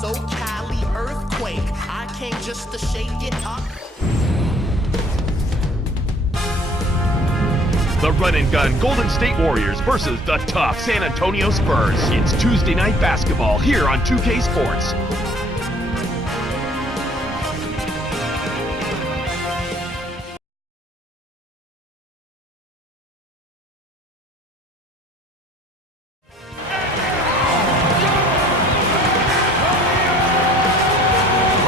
so Cali earthquake. I came just to shake it up. The run and gun Golden State Warriors versus the tough San Antonio Spurs. It's Tuesday night basketball here on 2K Sports.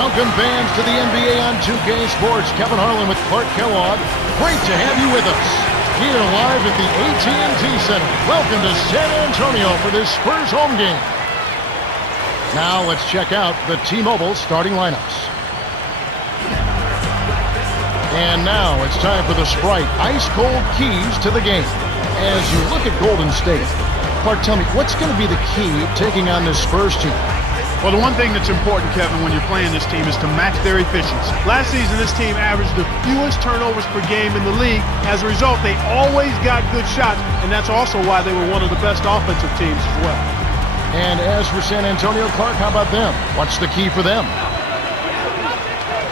Welcome fans to the NBA on 2K Sports. Kevin Harlan with Clark Kellogg. Great to have you with us here live at the AT&T Center. Welcome to San Antonio for this Spurs home game. Now let's check out the T-Mobile starting lineups. And now it's time for the Sprite ice-cold keys to the game. As you look at Golden State, Clark, tell me, what's going to be the key taking on this Spurs team? Well, the one thing that's important, Kevin, when you're playing this team is to match their efficiency. Last season, this team averaged the fewest turnovers per game in the league. As a result, they always got good shots, and that's also why they were one of the best offensive teams as well. And as for San Antonio, Clark, how about them? What's the key for them?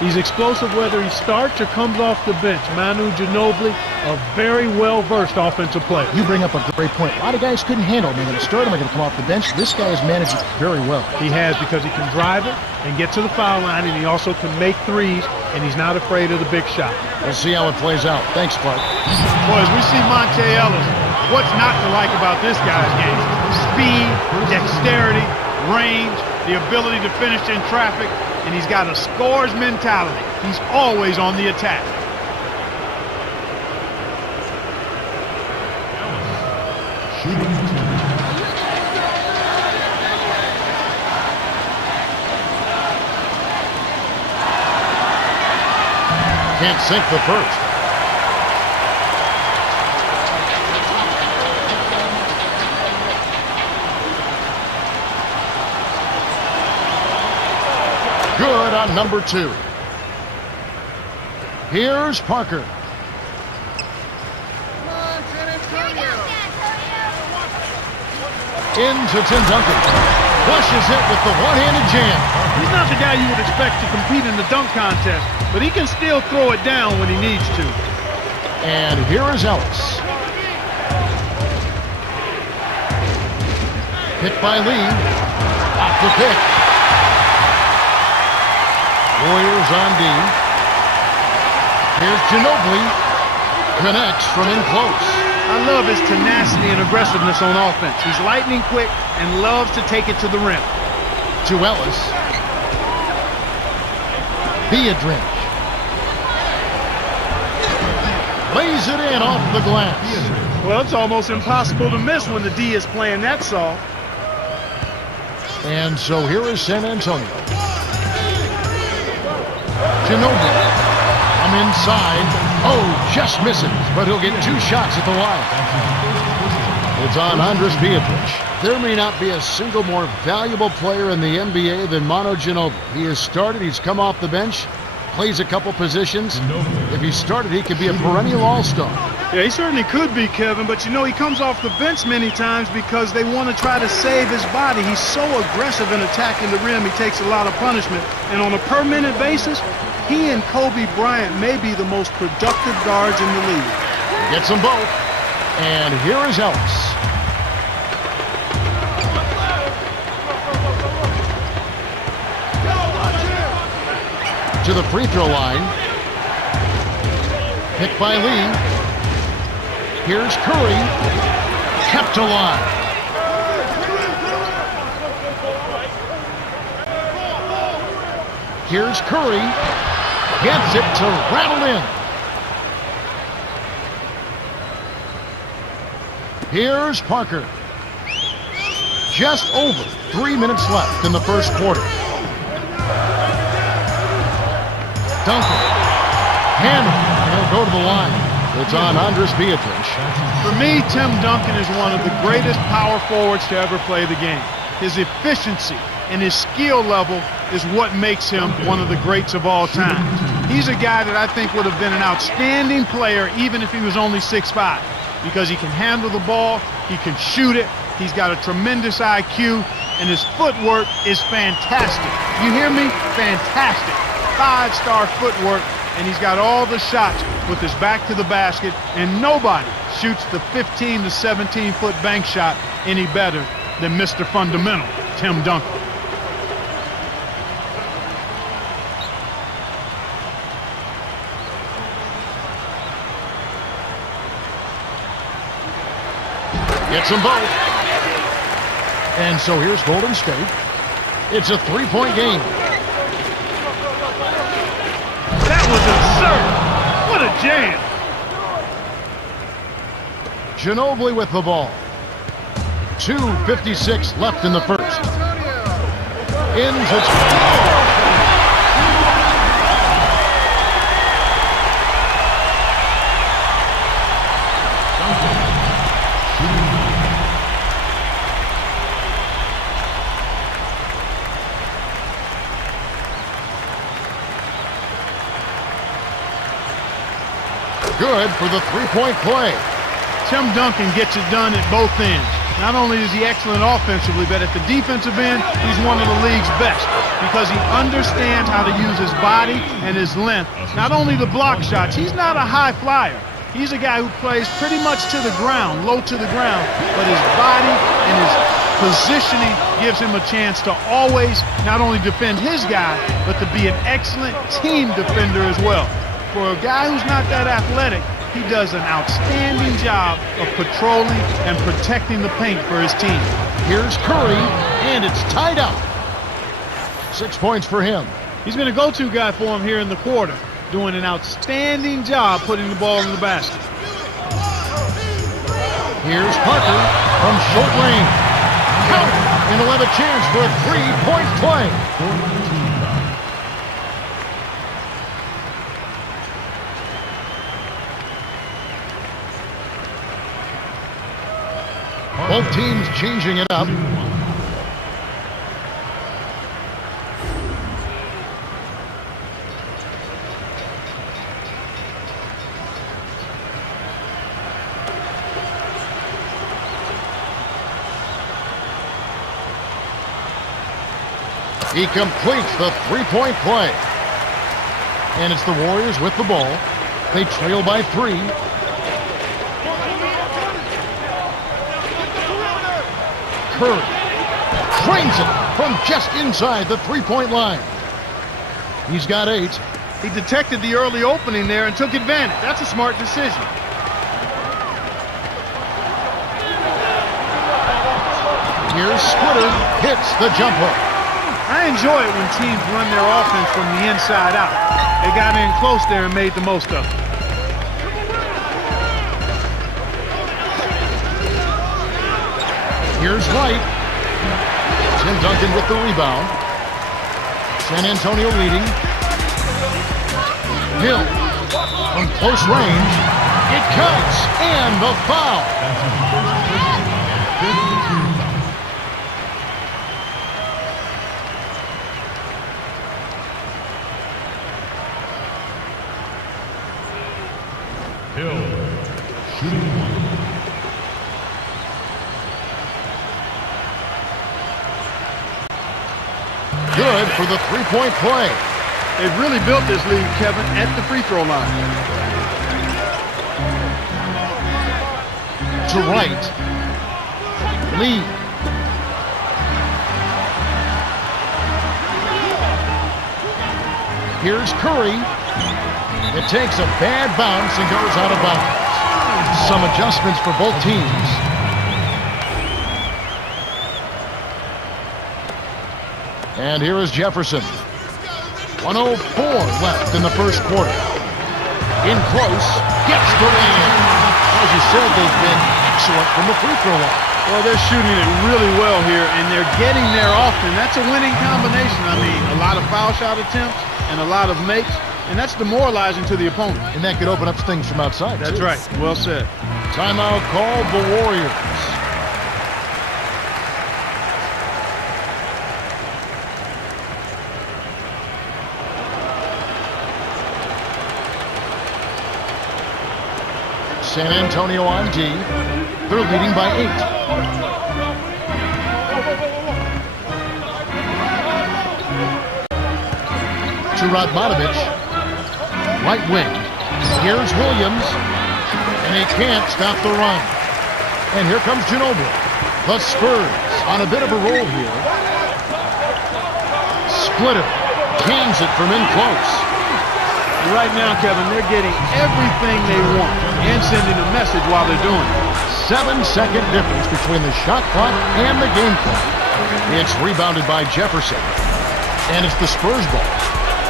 He's explosive whether he starts or comes off the bench. Manu Ginobili, a very well-versed offensive player. You bring up a great point. A lot of guys couldn't handle him. They're going to start him, they're going to come off the bench. This guy has managed it very well. He has, because he can drive it and get to the foul line, and he also can make threes, and he's not afraid of the big shot. We'll see how it plays out. Thanks, Clark. Boy, as we see Monte Ellis, what's not to like about this guy's game? Speed, dexterity, range, the ability to finish in traffic, and he's got a scorer's mentality. He's always on the attack. Can't sink the first. Good on number 2. Here's Parker. Into Tim Duncan. Flushes it with the one-handed jam. He's not the guy you would expect to compete in the dunk contest, but he can still throw it down when he needs to. And here is Ellis. Hit by Lee. Off the pick. Warriors on D. Here's Ginobili. Connects from in close. I love his tenacity and aggressiveness on offense. He's lightning quick and loves to take it to the rim. To Ellis. Beadrich. Lays it in off the glass. Well, it's almost impossible to miss when the D is playing that soft. And so here is San Antonio. Ginobili. I'm inside. Oh, just misses, but he'll get 2 shots at the line. It's on Andres Beadrich. There may not be a single more valuable player in the NBA than Manu Ginobili. He has started, he's come off the bench, plays a couple positions. If he started, he could be a perennial all-star. Yeah, he certainly could be, Kevin, but you know, he comes off the bench many times because they want to try to save his body. He's so aggressive in attacking the rim, he takes a lot of punishment. And on a per-minute basis, he and Kobe Bryant may be the most productive guards in the league. Gets them both. And here is Ellis. To the free throw line. Picked by Lee. Here's Curry. Kept alive. Here's Curry. Gets it to rattle in. Here's Parker. Just over 3 minutes left in the first quarter. Duncan. Hammer. He'll go to the line. It's on Andres Beadrich. For me, Tim Duncan is one of the greatest power forwards to ever play the game. His efficiency and his skill level is what makes him one of the greats of all time. He's a guy that I think would have been an outstanding player even if he was only 6'5", because he can handle the ball, he can shoot it, he's got a tremendous IQ, and his footwork is fantastic. You hear me? Fantastic. 5-star footwork, and he's got all the shots with his back to the basket, and nobody shoots the 15 to 17-foot bank shot any better than Mr. Fundamental, Tim Duncan. Gets them both. And so here's Golden State. It's a 3-point game. That was absurd. What a jam. Ginobili with the ball. 2:56 left in the first. Good for the 3-point play. Tim Duncan gets it done at both ends. Not only is he excellent offensively, but at the defensive end, he's one of the league's best because he understands how to use his body and his length. Not only the block shots, he's not a high flyer. He's a guy who plays pretty much to the ground, low to the ground, but his body and his positioning gives him a chance to always not only defend his guy, but to be an excellent team defender as well. For a guy who's not that athletic, he does an outstanding job of patrolling and protecting the paint for his team. Here's Curry, and it's tied up. 6 points for him. He's been a go-to guy for him here in the quarter, doing an outstanding job putting the ball in the basket. Here's Parker from short range. Count, and he'll have a chance for a 3-point play. Both teams changing it up. He completes the 3-point play. And it's the Warriors with the ball. They trail by 3. Curry trains it from just inside the 3-point line. He's got 8. He detected the early opening there and took advantage. That's a smart decision. Here's Splitter, hits the jumper. I enjoy it when teams run their offense from the inside out. They got in close there and made the most of it. Here's White. Tim Duncan with the rebound. San Antonio leading. Hill from close range. It counts, and the foul. Hill shooting one. Good for the 3-point play. They've really built this lead, Kevin, at the free throw line. To right. Lee. Here's Curry. It takes a bad bounce and goes out of bounds. Some adjustments for both teams. And here is Jefferson. 1:04 left in the first quarter. In close, gets the lead. As you said, they've been excellent from the free throw line. Well, they're shooting it really well here, and they're getting there often. That's a winning combination. I mean, a lot of foul shot attempts and a lot of makes, and that's demoralizing to the opponent. And that could open up things from outside, That's too. right. Well said. Timeout called the Warriors. San Antonio on D. They're leading by 8. to Radmanovich. Right wing. Here's Williams. And he can't stop the run. And here comes Ginobili. The Spurs on a bit of a roll here. Splitter cans it from in close. Right now, Kevin, they're getting everything they want and sending a message while they're doing it. 7-second difference between the shot clock and the game clock. It's rebounded by Jefferson. And it's the Spurs ball.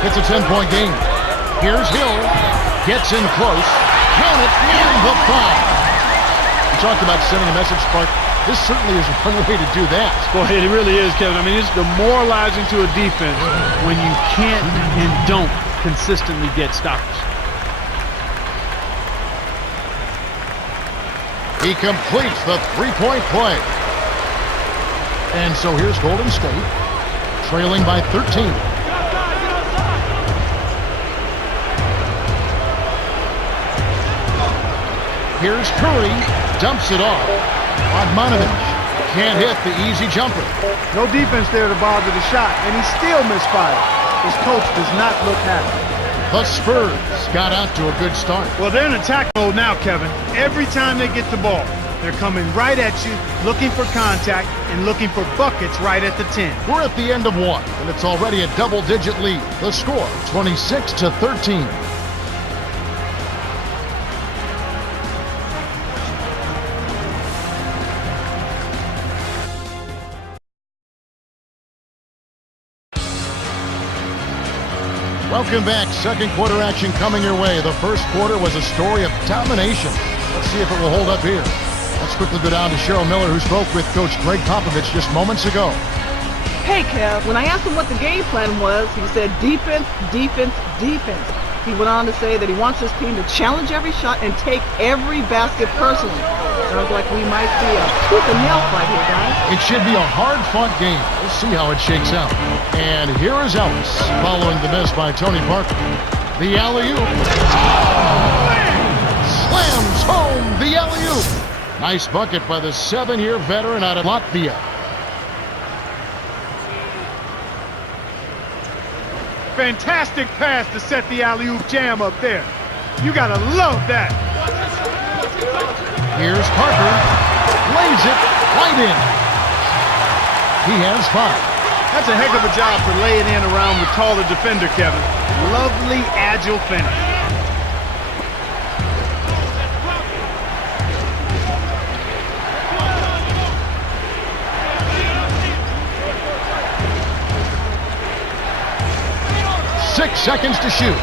It's a 10-point game. Here's Hill. Gets in close. Count it, and the foul. We talked about sending a message, Clark. This certainly is one way to do that. Boy, it really is, Kevin. I mean, it's demoralizing to a defense when you can't and don't consistently get stops. He completes the three-point play. And so here's Golden State, trailing by 13. Here's Curry, dumps it off. Radmanovich can't hit the easy jumper. No defense there to bother the shot, and he still misfired. His coach does not look happy. The Spurs got out to a good start. Well, they're in attack mode now, Kevin. Every time they get the ball, they're coming right at you, looking for contact, and looking for buckets right at the 10. We're at the end of one, and it's already a double-digit lead. The score, 26-13. Welcome back. Second quarter action coming your way. The first quarter was a story of domination. Let's see if it will hold up here. Let's quickly go down to Cheryl Miller, who spoke with Coach Greg Popovich just moments ago. Hey, Kev, when I asked him what the game plan was, he said defense, defense, defense. He went on to say that he wants his team to challenge every shot and take every basket personally. Sounds like we might see a tooth and nail fight here, guys. It should be a hard-fought game. We'll see how it shakes out. And here is Ellis, following the miss by Tony Parker. The alley-oop. Slams home the alley-oop. Nice bucket by the 7-year veteran out of Latvia. Fantastic pass to set the alley-oop jam up there. You gotta love that. Here's Parker. Lays it right in. He has 5. That's a heck of a job to lay it in around the taller defender, Kevin. Lovely, agile finish. Seconds to shoot.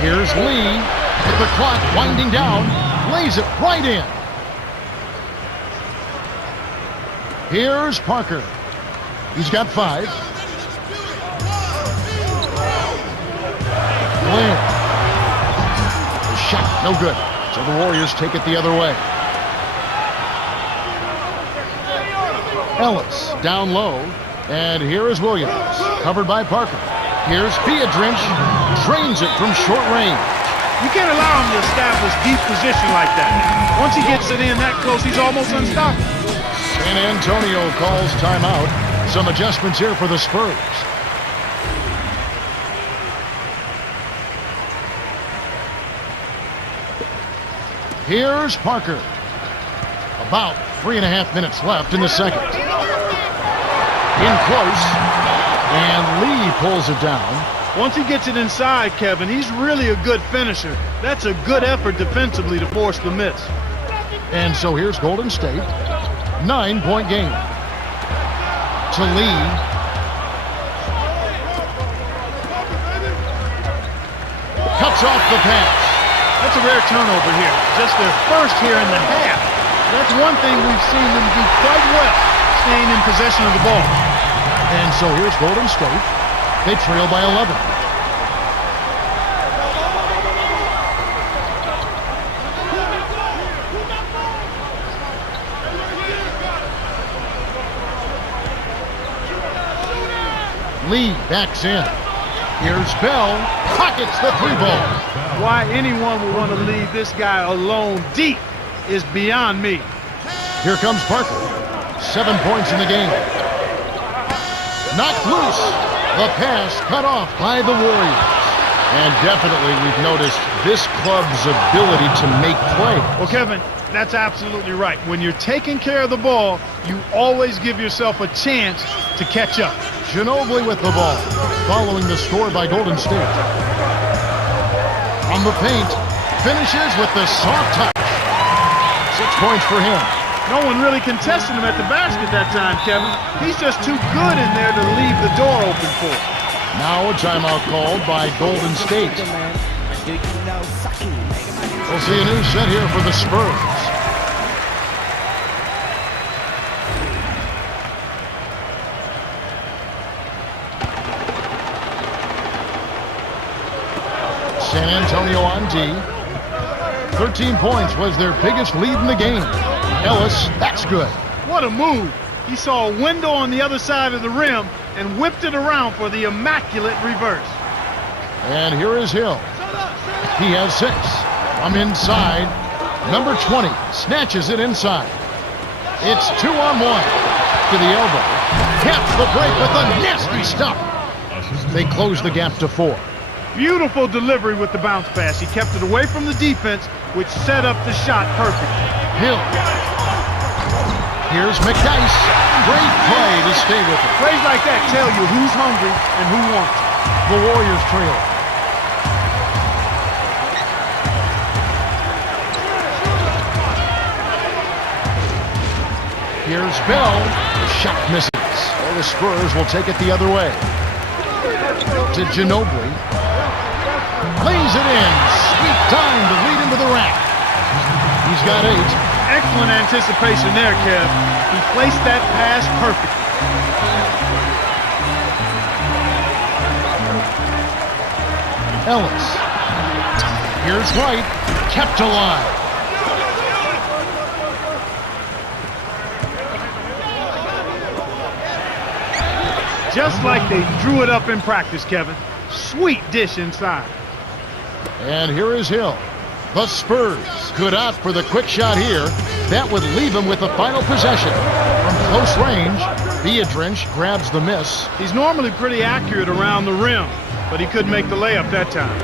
Here's Lee with the clock winding down. Lays it right in. Here's Parker. He's got 5. Blair. The shot, no good. So the Warriors take it the other way. Ellis down low. And here is Williams, covered by Parker. Here's Piedrinch, drains it from short range. You can't allow him to establish deep position like that. Once he gets it in that close, he's almost unstoppable. San Antonio calls timeout. Some adjustments here for the Spurs. Here's Parker. About 3.5 minutes left in the second. In close, and Lee pulls it down. Once he gets it inside, Kevin, he's really a good finisher. That's a good effort defensively to force the miss. And so here's Golden State. 9-point game. To Lee. Cuts off the pass. That's a rare turnover here. Just their first here in the half. That's one thing we've seen them do quite well, staying in possession of the ball. And so here's Golden State. They trail by 11. Lee backs in. Here's Bell. Pockets the 3-ball. Why anyone would want to leave this guy alone deep is beyond me. Here comes Parker. 7 points in the game. Knocked loose. The pass cut off by the Warriors. And definitely we've noticed this club's ability to make plays. Well, Kevin, that's absolutely right. When you're taking care of the ball, you always give yourself a chance to catch up. Ginobili with the ball, following the score by Golden State. On the paint, finishes with the soft touch. 6 points for him. No one really contested him at the basket that time, Kevin. He's just too good in there to leave the door open for. Now a timeout called by Golden State. We'll see a new set here for the Spurs. San Antonio on D. 13 points was their biggest lead in the game. Ellis, that's good. What a move. He saw a window on the other side of the rim and whipped it around for the immaculate reverse. And here is Hill. He has 6. From inside, number 20 snatches it inside. It's 2-on-1 to the elbow. Caps the break with a nasty stop. They close the gap to 4. Beautiful delivery with the bounce pass. He kept it away from the defense, which set up the shot perfectly. Hill. Here's McDyess. Great play to stay with it. Plays like that tell you who's hungry and who wants it. The Warriors trail. Here's Bell. The shot misses. Well, the Spurs will take it the other way. To Ginobili. Lays it in. Sweet time to lead into the rack. He's got 8. Excellent anticipation there, Kev. He placed that pass perfectly. Ellis. Here's White. Kept alive. Just like they drew it up in practice, Kevin. Sweet dish inside. And here is Hill. The Spurs could opt for the quick shot here. That would leave him with the final possession. From close range, Beadrinch grabs the miss. He's normally pretty accurate around the rim, but he couldn't make the layup that time.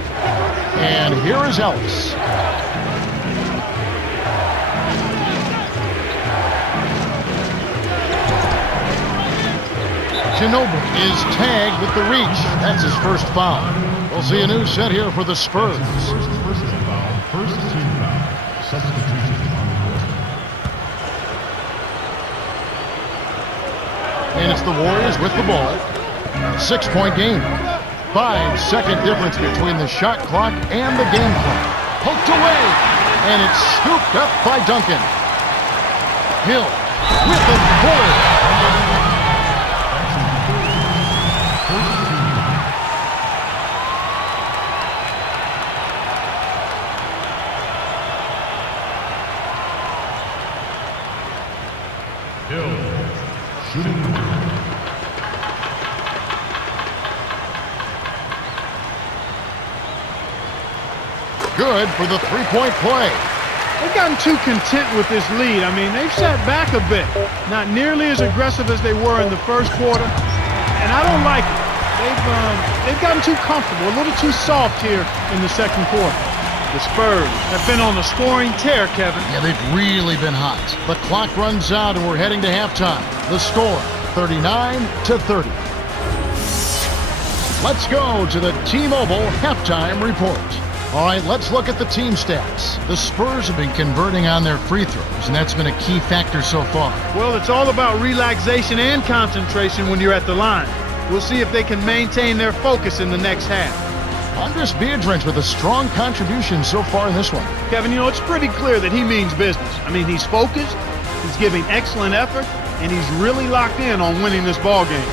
And here is Ellis. Ginobili is tagged with the reach. That's his first foul. We'll see a new set here for the Spurs. First team foul. Substitution on the court. And it's the Warriors with the ball. 6-point game. 5-second difference between the shot clock and the game clock. Poked away. And it's scooped up by Duncan. Hill with the fourth. Hill. Shooting. Good for the three-point play. They've gotten too content with this lead. I mean, they've sat back a bit. Not nearly as aggressive as they were in the first quarter. And I don't like it. They've gotten too comfortable, a little too soft here in the second quarter. The Spurs have been on a scoring tear, Kevin. Yeah, they've really been hot. The clock runs out and we're heading to halftime. The score, 39-30. Let's go to the T-Mobile halftime report. All right, let's look at the team stats. The Spurs have been converting on their free throws, and that's been a key factor so far. Well, it's all about relaxation and concentration when you're at the line. We'll see if they can maintain their focus in the next half. Andres Beadrinch with a strong contribution so far in this one. Kevin, you know, it's pretty clear that he means business. I mean, he's focused, he's giving excellent effort, and he's really locked in on winning this ball game.